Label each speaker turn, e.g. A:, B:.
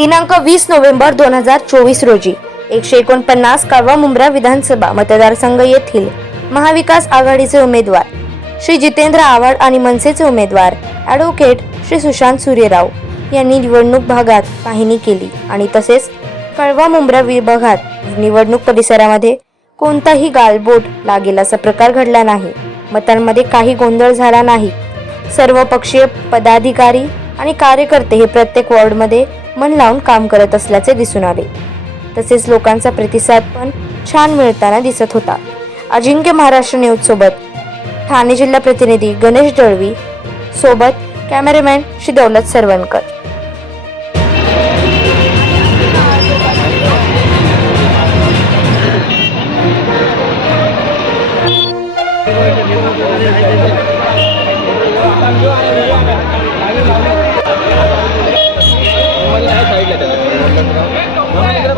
A: दिनांक वीस नोव्हेंबर दोन हजार चोवीस रोजी एकशे एकोणपन्नास कळवा मुंब्रा विधानसभा मतदारसंघ येथील महाविकास आघाडीचे उमेदवार श्री जितेंद्र आव्हाड आणि मनसेचे उमेदवार ॲडव्होकेट श्री सुशांत सूर्यराव यांनी निवडणूक भागात पाहणी केली आणि तसेच कळवा मुंब्रा विभागात निवडणूक परिसरामध्ये कोणताही गालबोट लागेल असा प्रकार घडला नाही. मतांमध्ये काही गोंधळ झाला नाही. सर्व पक्षीय पदाधिकारी आणि कार्यकर्ते हे प्रत्येक वॉर्डमध्ये मन लावून काम करत असल्याचे दिसून आले. तसेच लोकांचा प्रतिसाद पण छान मिळताना दिसत होता. अजिंक्य महाराष्ट्र न्यूज सोबत ठाणे जिल्हा प्रतिनिधी गणेश दळवी सोबत कॅमेरामॅन श्री दौलत सरवणकर. Yeah.